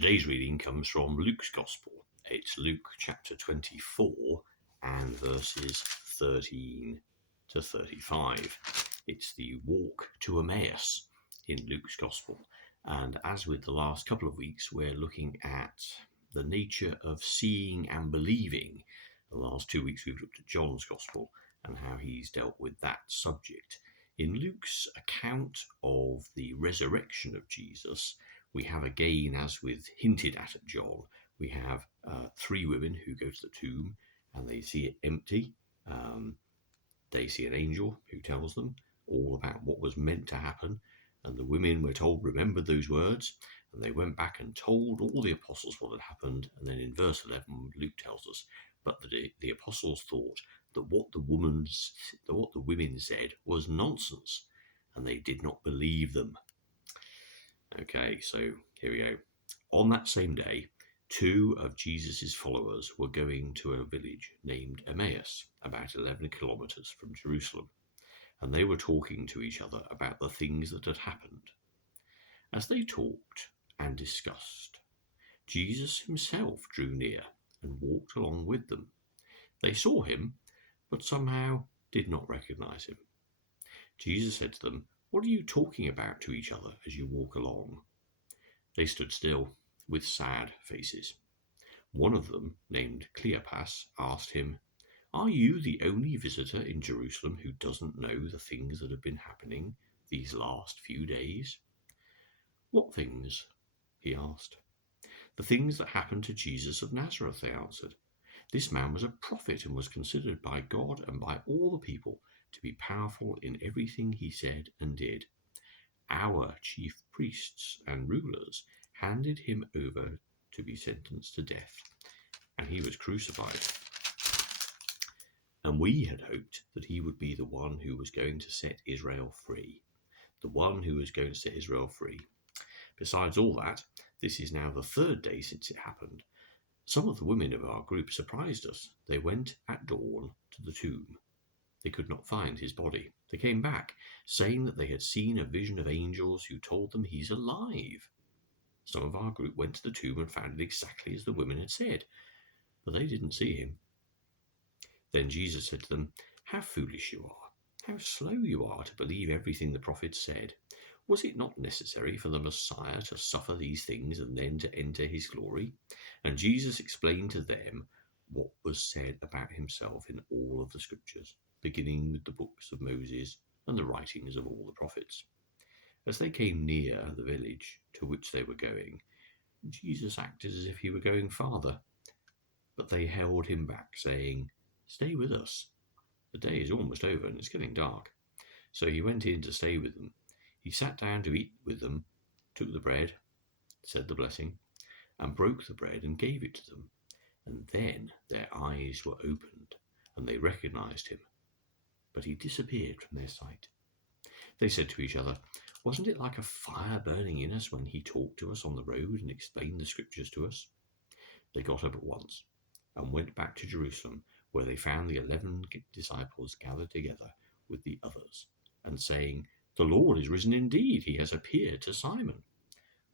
Today's reading comes from Luke's Gospel. It's Luke chapter 24 and verses 13 to 35. It's the walk to Emmaus in Luke's Gospel. And as with the last couple of weeks, we're looking at the nature of seeing and believing. The last 2 weeks we've looked at John's Gospel and how he's dealt with that subject. In Luke's account of the resurrection of Jesus, we have again, as with hinted at John, we have three women who go to the tomb and they see it empty. They see an angel who tells them all about what was meant to happen. And the women, we're told, remembered those words. And they went back and told all the apostles what had happened. And then in verse 11, Luke tells us, but the apostles thought that what the women said was nonsense. And they did not believe them. Okay, so here we go. On that same day, two of Jesus' followers were going to a village named Emmaus, about 11 kilometers from Jerusalem, and they were talking to each other about the things that had happened. As they talked and discussed, Jesus himself drew near and walked along with them. They saw him, but somehow did not recognize him. Jesus said to them, "What are you talking about to each other as you walk along?" They stood still, with sad faces. One of them, named Cleopas, asked him, "Are you the only visitor in Jerusalem who doesn't know the things that have been happening these last few days?" "What things?" he asked. "The things that happened to Jesus of Nazareth," they answered. "This man was a prophet and was considered by God and by all the people to be powerful in everything he said and did. Our chief priests and rulers handed him over to be sentenced to death, and he was crucified. And we had hoped that he would be the one who was going to set Israel free. The one who was going to set Israel free. Besides all that, this is now the third day since it happened. Some of the women of our group surprised us. They went at dawn to the tomb. They could not find his body. They came back, saying that they had seen a vision of angels who told them he's alive. Some of our group went to the tomb and found it exactly as the women had said, but they didn't see him." Then Jesus said to them, "How foolish you are! How slow you are to believe everything the prophets said! Was it not necessary for the Messiah to suffer these things and then to enter his glory?" And Jesus explained to them what was said about himself in all of the scriptures, beginning with the books of Moses and the writings of all the prophets. As they came near the village to which they were going, Jesus acted as if he were going farther, but they held him back, saying, "Stay with us. The day is almost over and it's getting dark." So he went in to stay with them. He sat down to eat with them, took the bread, said the blessing, and broke the bread and gave it to them. And then their eyes were opened, and they recognized him. But he disappeared from their sight. They said to each other, "Wasn't it like a fire burning in us when he talked to us on the road and explained the scriptures to us?" They got up at once and went back to Jerusalem, where they found the 11 disciples gathered together with the others, and saying, "The Lord is risen indeed. He has appeared to Simon."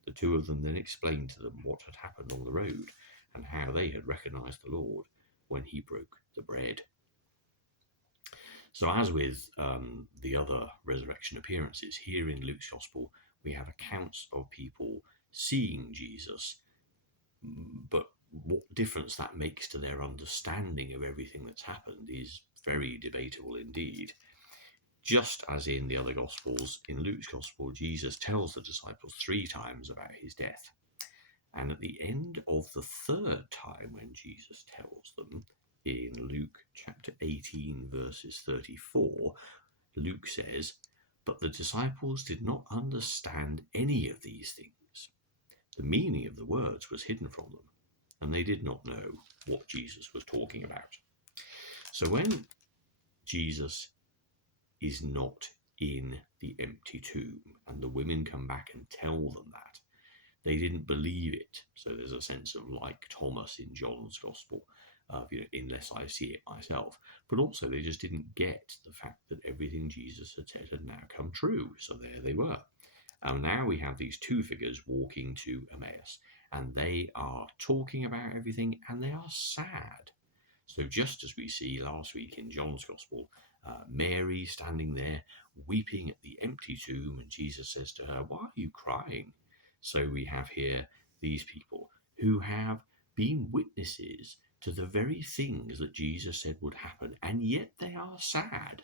The two of them then explained to them what had happened on the road and how they had recognized the Lord when he broke the bread. So as with the other resurrection appearances, here in Luke's Gospel, we have accounts of people seeing Jesus, but what difference that makes to their understanding of everything that's happened is very debatable indeed. Just as in the other Gospels, in Luke's Gospel, Jesus tells the disciples 3 times about his death. And at the end of the third time when Jesus tells them, in Luke chapter 18, verses 34, Luke says, "But the disciples did not understand any of these things. The meaning of the words was hidden from them, and they did not know what Jesus was talking about." So when Jesus is not in the empty tomb, and the women come back and tell them that, they didn't believe it. So there's a sense of, like Thomas in John's Gospel, unless I see it myself. But also they just didn't get the fact that everything Jesus had said had now come true. So there they were. And now we have these two figures walking to Emmaus. and they are talking about everything, and they are sad. So, just as we see last week in John's Gospel, Mary standing there weeping at the empty tomb, and Jesus says to her, "Why are you crying?" So, we have here these people who have been witnesses to the very things that Jesus said would happen, and yet they are sad,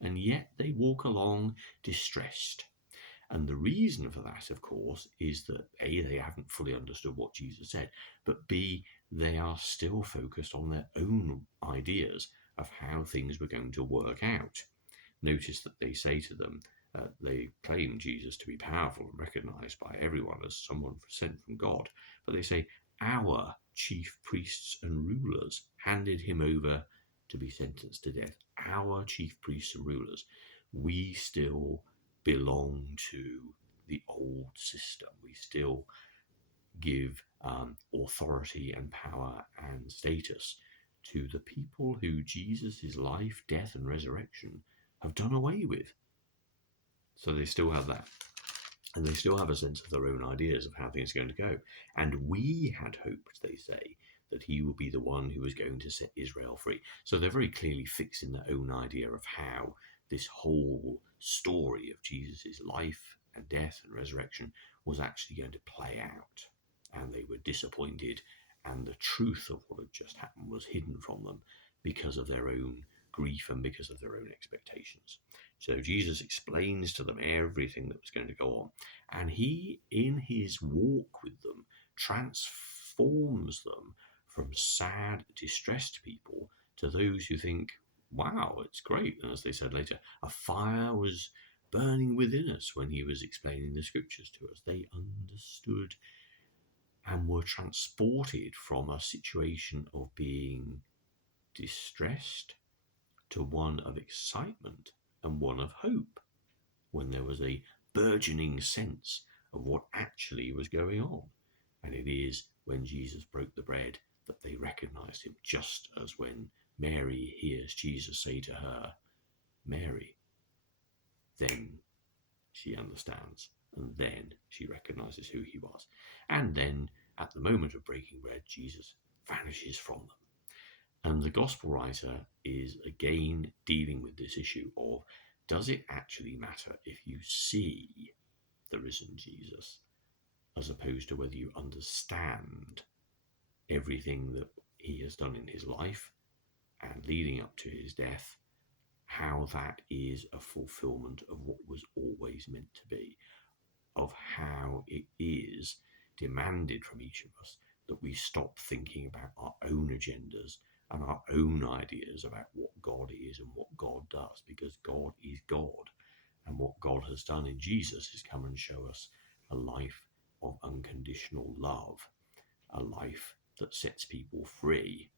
and yet they walk along distressed. And the reason for that, of course, is that A, they haven't fully understood what Jesus said, but B, they are still focused on their own ideas of how things were going to work out. Notice that they say to them, they claim Jesus to be powerful and recognized by everyone as someone sent from God, but they say, "Our chief priests and rulers handed him over to be sentenced to death." Our chief priests and rulers. We still belong to the old system. We still give authority and power and status to the people who Jesus' life, death, and resurrection have done away with. So they still have that. And they still have a sense of their own ideas of how things are going to go. And we had hoped, they say, that he would be the one who was going to set Israel free. So they're very clearly fixing their own idea of how this whole story of Jesus' life and death and resurrection was actually going to play out. And they were disappointed, and the truth of what had just happened was hidden from them because of their own grief and because of their own expectations. So Jesus explains to them everything that was going to go on. And he, in his walk with them, transforms them from sad, distressed people to those who think, "Wow, it's great." And as they said later, a fire was burning within us when he was explaining the scriptures to us. They understood and were transported from a situation of being distressed to one of excitement and one of hope, when there was a burgeoning sense of what actually was going on. And it is when Jesus broke the bread that they recognized him, just as when Mary hears Jesus say to her, "Mary," then she understands, and then she recognizes who he was. And then, at the moment of breaking bread, Jesus vanishes from them. And the gospel writer is again dealing with this issue of, does it actually matter if you see the risen Jesus, as opposed to whether you understand everything that he has done in his life and leading up to his death, how that is a fulfillment of what was always meant to be, of how it is demanded from each of us that we stop thinking about our own agendas and our own ideas about what God is and what God does, because God is God. And what God has done in Jesus is come and show us a life of unconditional love, a life that sets people free,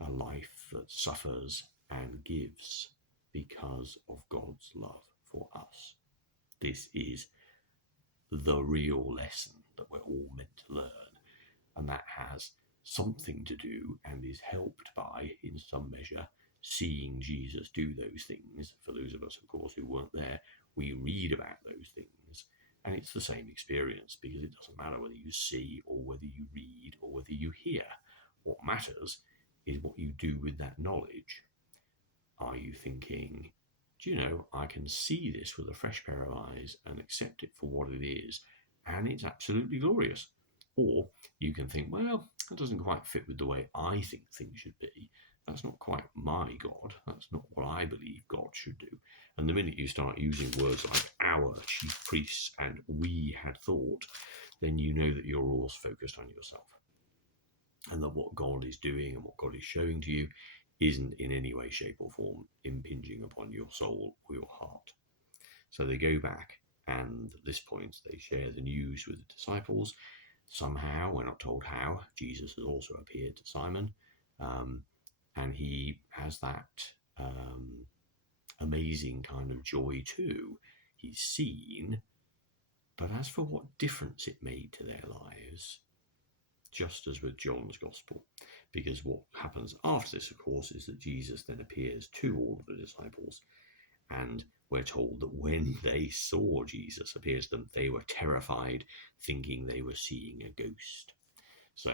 a life that suffers and gives because of God's love for us. This is the real lesson that we're all meant to learn, and that has something to do and is helped by, in some measure, seeing Jesus do those things. For those of us, of course, who weren't there, we read about those things, and it's the same experience, because it doesn't matter whether you see or whether you read or whether you hear. What matters is what you do with that knowledge. Are you thinking, "Do you know, I can see this with a fresh pair of eyes and accept it for what it is, and it's absolutely glorious"? Or you can think, "Well, that doesn't quite fit with the way I think things should be. That's not quite my God. That's not what I believe God should do." And the minute you start using words like "our chief priests" and "we had thought," then you know that you're always focused on yourself, and that what God is doing and what God is showing to you isn't in any way, shape, or form impinging upon your soul or your heart. So they go back, and at this point, they share the news with the disciples. Somehow, we're not told how, Jesus has also appeared to Simon, and he has that amazing kind of joy too. He's seen, but as for what difference it made to their lives, just as with John's Gospel, because what happens after this, of course, is that Jesus then appears to all of the disciples, and we're told that when they saw Jesus appear to them, they were terrified, thinking they were seeing a ghost. So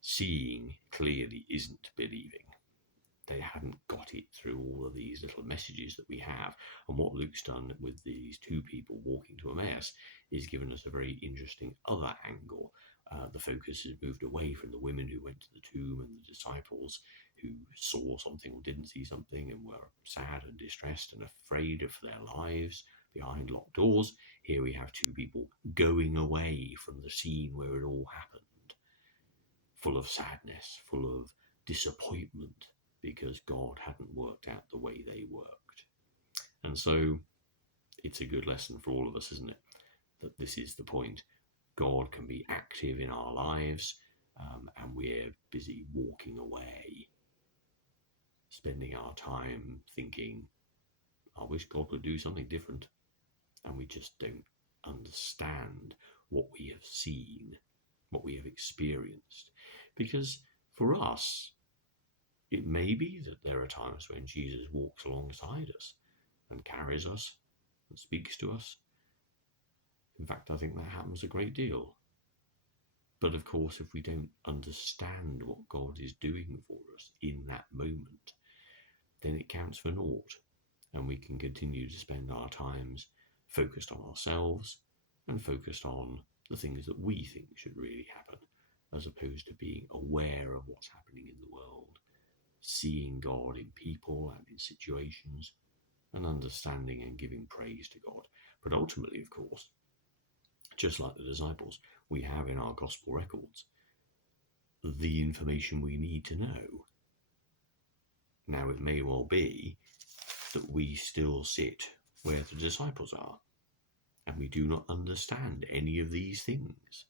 seeing clearly isn't believing. They hadn't got it through all of these little messages that we have. And what Luke's done with these two people walking to Emmaus is given us a very interesting other angle. The focus has moved away from the women who went to the tomb and the disciples who saw something or didn't see something and were sad and distressed and afraid of their lives behind locked doors. Here we have two people going away from the scene where it all happened, full of sadness, full of disappointment, because God hadn't worked out the way they worked. And so it's a good lesson for all of us, isn't it? That this is the point. God can be active in our lives, and we're busy walking away, spending our time thinking, I wish God would do something different. And we just don't understand what we have seen, what we have experienced. Because for us, it may be that there are times when Jesus walks alongside us and carries us and speaks to us. In fact, I think that happens a great deal. But of course, if we don't understand what God is doing for us in that moment, then it counts for naught, and we can continue to spend our times focused on ourselves and focused on the things that we think should really happen, as opposed to being aware of what's happening in the world, seeing God in people and in situations, and understanding and giving praise to God. But ultimately, of course, just like the disciples, we have in our gospel records the information we need to know. Now, it may well be that we still sit where the disciples are, and we do not understand any of these things.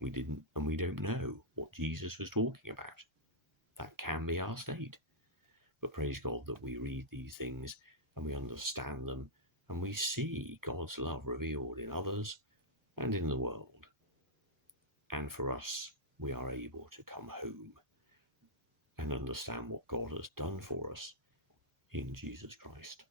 We didn't, and we don't know what Jesus was talking about. That can be our state. But praise God that we read these things and we understand them, and we see God's love revealed in others and in the world. And for us, we are able to come home and understand what God has done for us in Jesus Christ.